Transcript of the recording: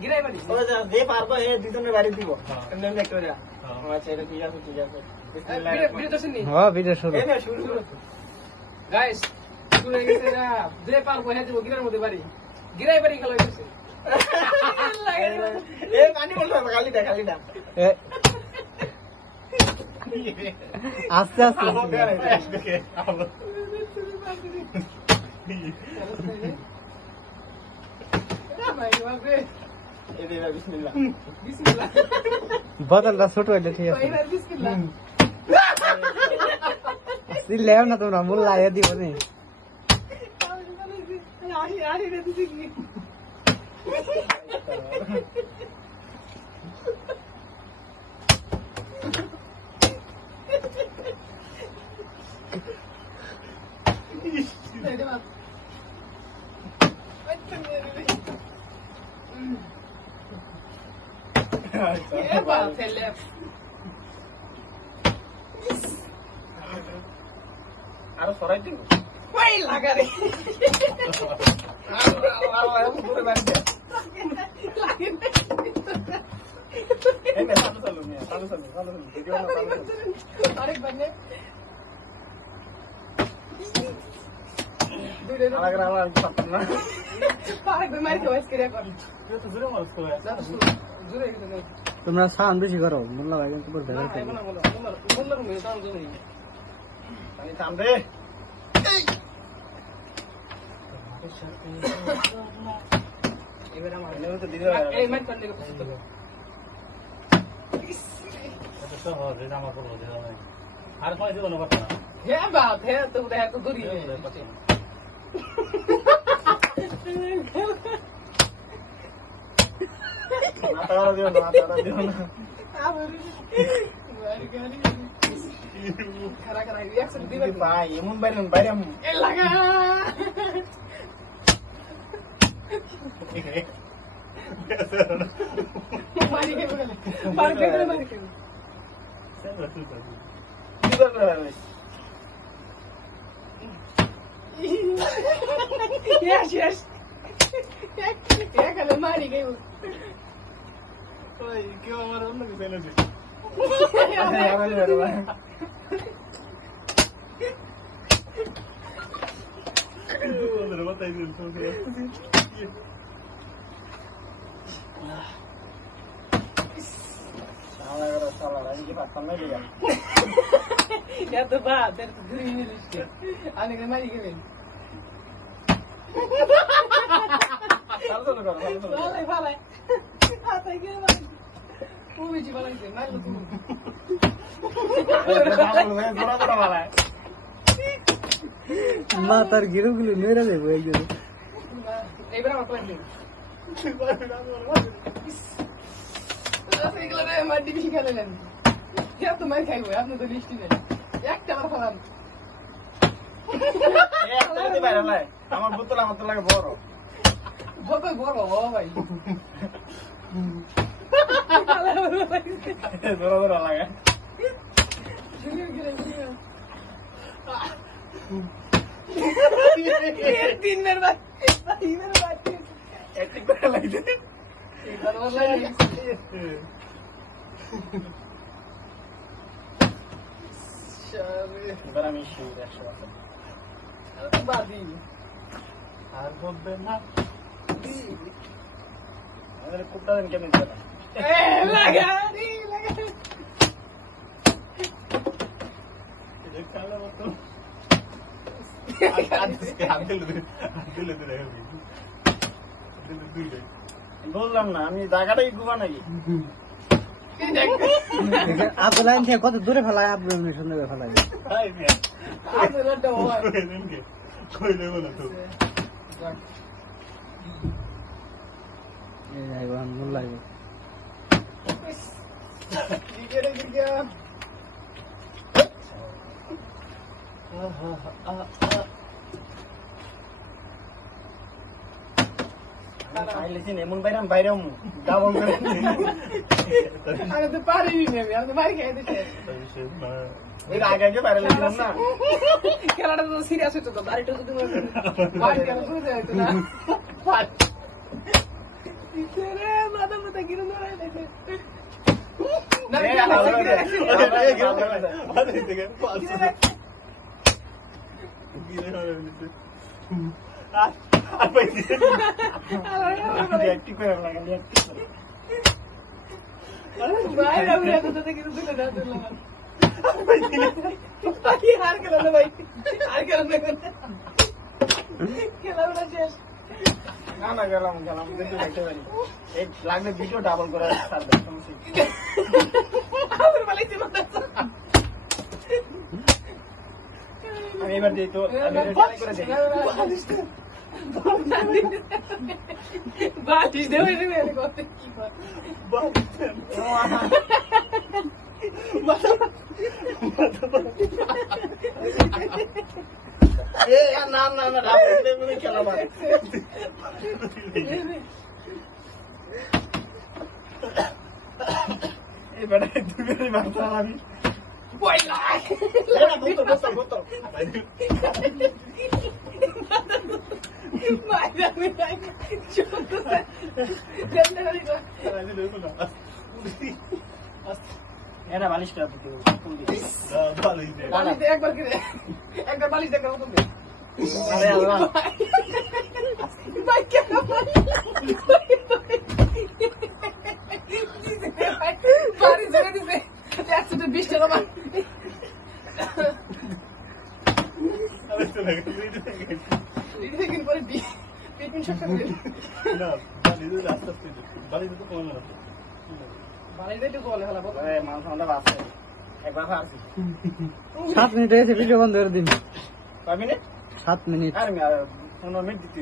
গিরাই বাড়ি ও যে পারবো এ দুজনের বাড়ি দিব এমনি এমনি একটা করে আচ্ছা এটা ঠিক আছে ভিডিও দর্শন নি হ্যাঁ ভিডিও শুরু এই না শুরু গাইস শুরু হয়ে গেছে না যে পারবো হে দিব গিরার মধ্যে বাড়ি গিরাই বাড়ি খেলা হইছে এ পানি বলছো খালিটা আস্তে আস্তে বোতলটা ছোট হইলে ঠিক আছে লেও না তোমরা মূল লাইয়া দিব নি আরো সরাই দিব ওই লাগা রে পুরো বাড়ি এই না চালু ভিডিও না চালু আরেকবার নে আমার পারতাম না আরেকবার মারি তো আজকে রে কর তো জোরে মারছ তো জোরে গেছে না তোমরা সাউন্ড বেশি করো মোল্লা ভাই কিন্তু বলতে বলো বলো মেয়ে তাও জোরে পানি থাম দে এবার আমার এনে তো দিদি এই মাইক করতে গেছে তো এটা তো হবে জামা করব দিদা ভাই আর কই দিব না কথা হে বাপ হে তো দেখা তো দূরি মাথা দিও না খারা খারা রিঅ্যাকশন দিবেন ভাই এমন বাইরে আমি এ লাগা মারি কে বলে মারি কে yes ya kalau mari কে ওই কেউ আমার অন্য কিছু এনে দিছে ya tuh pak dari duri ini aneh kan mari কে ভালো ভালো apa gimana Uy, si balai ke nai lu tu. মাথার গিরুগুলো মেরে দেবো একজন এইবার আমার প্ল্যান নেই এগুলো আমার ডিবি খেলেন কে তোমার খাইবো আপনি তো লিস্টি নেই একটা আমার ফলাম আমার বোতল আমার তো লাগে বড় বোতল বড় ও ভাই ধরা লাগে तीन मेरे बाद एक बार लग जाए আমি শিওর 100% বাদি আর বলবে না আমাদের কুত্তা দেন কেমন করে লাগা এটা কালা মতো বললাম না আমি জায়গাটাই ঘুমা নাকি আপনি লাইন থেকে কত দূরে ফেলায় আপনি সুন্দর ফেলায় মোল্লাই এমন বাইরে ডাবল করে আমি তো পারিনি আমি তো মারি খেয়ে দিচ্ছি ওই আগে বাইরে লাগলাম না খেলাটা তো সিরিয়াস হতো তো বাড়িটা যদি বাড়ি খেলা শুরু হতো না না, এ, না, না, ভালো না, লাগে। একটি করে লাগে, একটি করে। বাইরে আমি এত সাথে কিছু তুলে না তুললাম। ভাই, আর খেলো না ভাই, আর খেলো না কোন। খেলাম না শেষ। না, না, গেলাম, কিন্তু দেখতে পারি। এই লাগলে ভিডিও ডাবল করে ছাড়বে, সমস্যা নেই। আবার বলেছি মাথা। আমি এবার দিই তো, আমি এটা try করে দেখি। বালিশ দেবে এর কথা কি বল। এ, না, না, না, ডাবল দিলে মনে হয় খেলা মারে। এই বেটা, দুজনেই মারতে আমি। পয়লা। এরা বোতল। মাইরা আমি নাই। ছোট স্যার। জানতে পারি না। এরা বালিশ করে দিতে হবে, কোন দিকে? বালিশ দে একবার কি দে। একবার বালিশ দে কেমন তুমি। আরে আল্লাহ। ভাই কেন ভাই? বাড়ি ছেড়ে দিছে। 120 টাকা ভাই। দিদি থেকে পরে পিপিন শট করে দিল। বালিশ দে একটু বলে হলা বল। এ, মাংস আমরা বাঁচছে। একবার ফারছি। 7 মিনিট হয়েছে ভিডিও বন্ধ করে দিন। কয় মিনিট? 7 মিনিট। আর 15 মিনিট দিতে